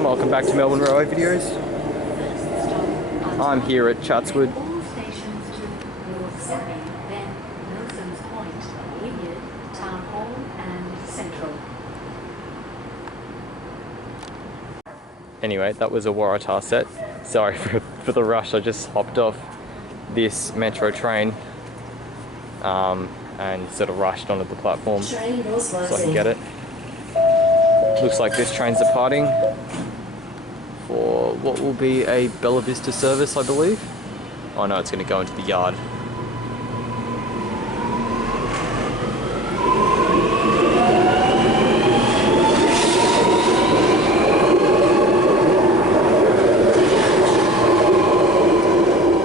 gentlemen, welcome back to Melbourne Railway videos. I'm here at Chatswood. Anyway, that was a Waratah set. Sorry for the rush, I just hopped off this metro train and sort of rushed onto the platform so I can get it. Looks like this train's departing for what will be a Bella Vista service, I believe. Oh no, it's going to go into the yard.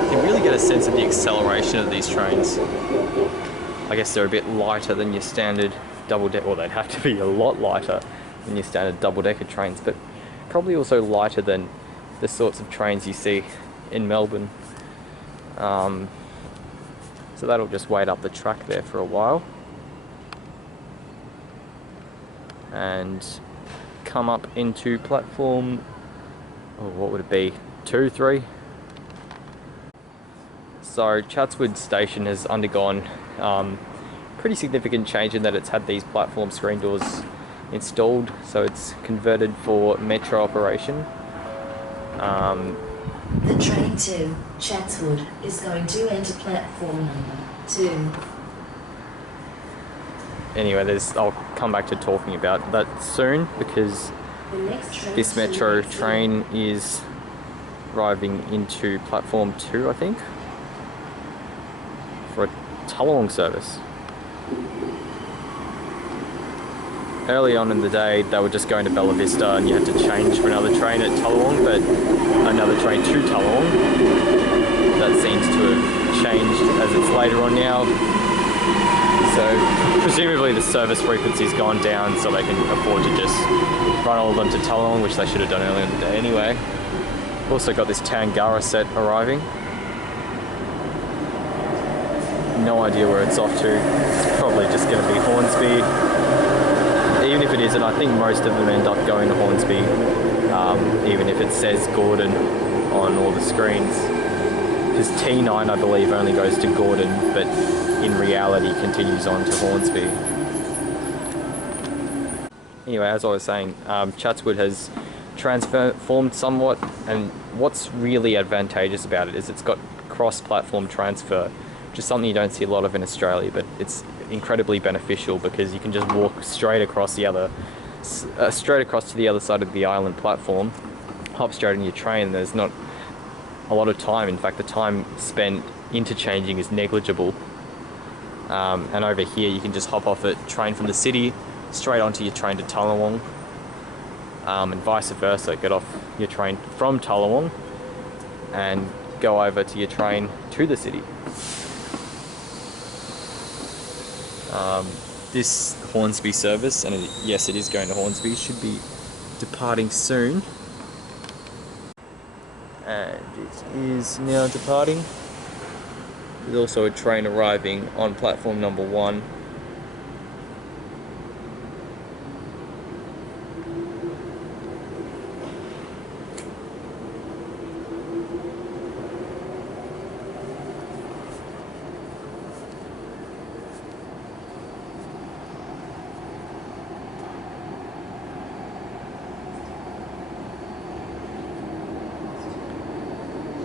You can really get a sense of the acceleration of these trains. I guess they're a bit lighter than your standard double-decker, or they'd have to be a lot lighter than your standard double-decker trains, but probably also lighter than the sorts of trains you see in Melbourne. So that'll just wait up the track there for a while and come up into platform, oh, what would it be, 2, 3? So Chatswood station has undergone pretty significant change in that it's had these platform screen doors installed, so it's converted for metro operation. The train to Chatswood is going to enter platform number 2. Anyway, I'll come back to talking about that soon, because this metro train is arriving into platform 2, I think, for a Tullawong service. Early on in the day, they were just going to Bella Vista and you had to change for another train at Tullawong, but another train to Tullawong. That seems to have changed as it's later on now. So presumably the service frequency's gone down so they can afford to just run all of them to Tullawong, which they should have done earlier in the day anyway. Also got this Tangara set arriving. No idea where it's off to. It's probably just going to be Hornsby. Even if it isn't, I think most of them end up going to Hornsby, even if it says Gordon on all the screens. Because T9, I believe, only goes to Gordon, but in reality continues on to Hornsby. Anyway, as I was saying, Chatswood has transformed somewhat, and what's really advantageous about it is it's got cross-platform transfer, which is something you don't see a lot of in Australia, but it's incredibly beneficial because you can just walk straight across to the other side of the island platform, hop straight in your train. There's not a lot of time. In fact, the time spent interchanging is negligible. And over here, you can just hop off a train from the city straight onto your train to Tullawong, and vice versa. Get off your train from Tullawong and go over to your train to the city. This Hornsby service, and yes, it is going to Hornsby, should be departing soon. And it is now departing. There's also a train arriving on platform number 1.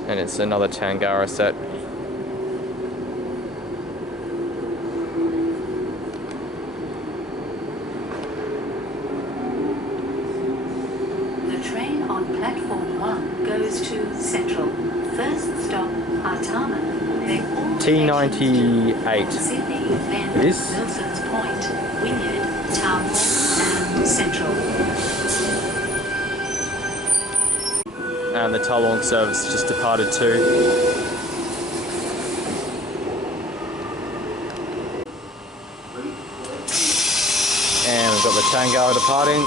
And it's another Tangara set. The train on platform 1 goes to Central. First stop, Artarmon. T98. Sydney, then It is. Milson's Point, Wynyard, Town Hall and Central. And the Tullawong service just departed too. And we've got the Tangara departing.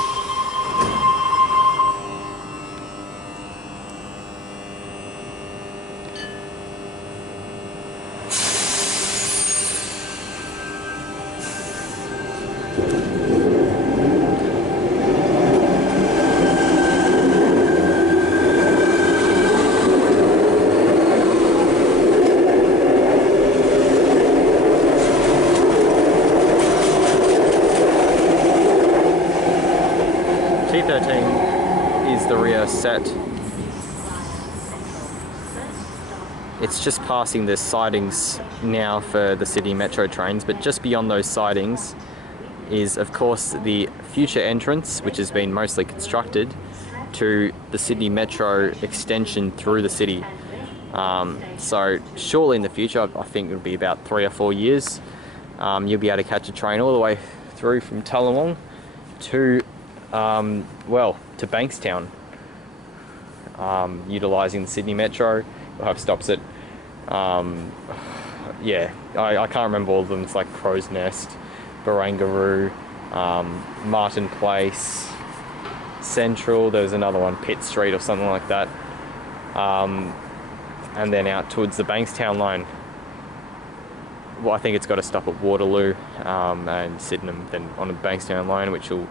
It's just passing the sidings now for the Sydney Metro trains, but just beyond those sidings is of course the future entrance, which has been mostly constructed, to the Sydney Metro extension through the city. So shortly in the future, I think it'll be about 3 or 4 years, you'll be able to catch a train all the way through from Tallawong to, well, to Bankstown, utilising the Sydney Metro. We'll have stops at, yeah, I can't remember all of them. It's like Crow's Nest, Barangaroo, Martin Place, Central, there was another one, Pitt Street or something like that. And then out towards the Bankstown line. Well, I think it's got to stop at Waterloo and Sydenham, then on the Bankstown line, which will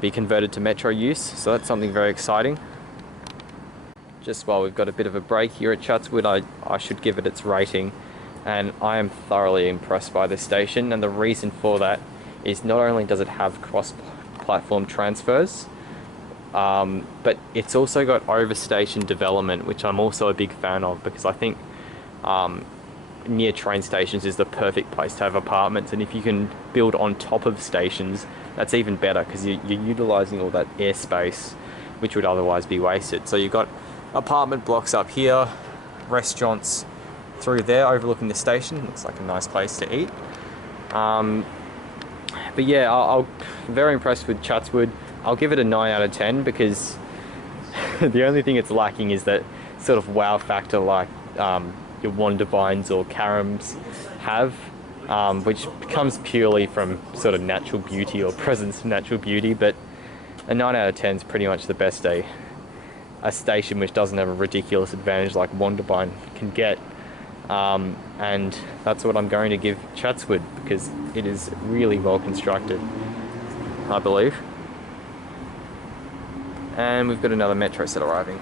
be converted to metro use. So that's something very exciting. Just while we've got a bit of a break here at Chatswood, I should give it its rating. And I am thoroughly impressed by this station, and the reason for that is not only does it have cross-platform transfers, but it's also got overstation development, which I'm also a big fan of, because I think near train stations is the perfect place to have apartments, and if you can build on top of stations, that's even better, because you're utilising all that airspace which would otherwise be wasted. So you've got apartment blocks up here, restaurants through there overlooking the station. Looks like a nice place to eat. But yeah, I'm very impressed with Chatswood. I'll give it a 9 out of 10 because the only thing it's lacking is that sort of wow factor like your Wondervines or Carams have, which comes purely from sort of natural beauty or presence of natural beauty. But a 9 out of 10 is pretty much the best a station which doesn't have a ridiculous advantage like Wondervine can get. And that's what I'm going to give Chatswood, because it is really well constructed, I believe. And we've got another metro set arriving.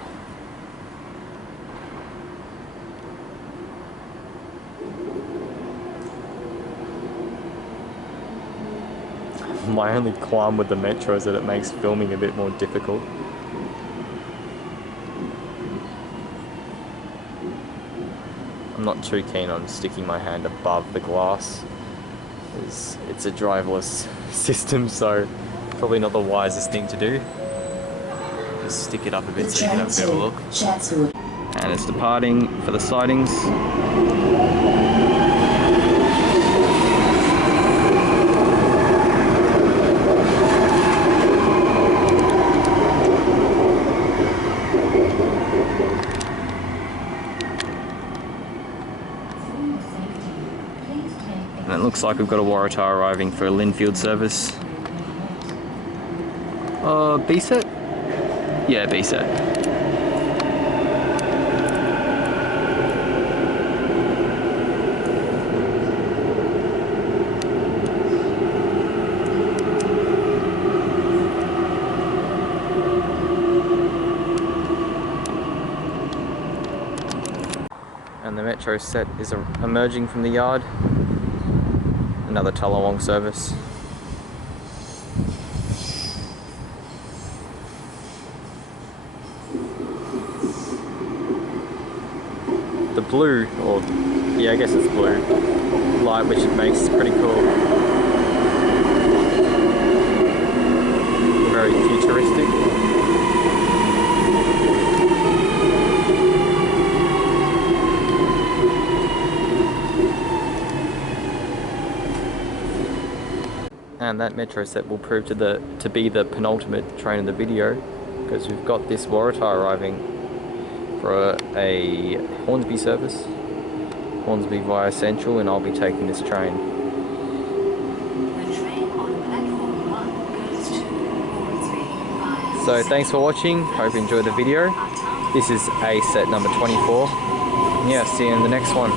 My only qualm with the metro is that it makes filming a bit more difficult. I'm not too keen on sticking my hand above the glass. It's a driverless system, so probably not the wisest thing to do. Just stick it up a bit so you can have a bit of a look. Chatswood. And it's departing for the sidings. And it looks like we've got a Waratah arriving for a Linfield service. B set? Yeah, B set. And the metro set is emerging from the yard. Another Tallawong service. The blue, or yeah, I guess it's blue light, which it makes is pretty cool. Very futuristic. And that metro set will prove to be the penultimate train in the video, because we've got this Waratah arriving for a Hornsby service, Hornsby via Central, and I'll be taking this train. The train on platform 1 goes to Hornsby via So thanks for watching, hope you enjoyed the video. This is A set number 24. Yeah, see you in the next one.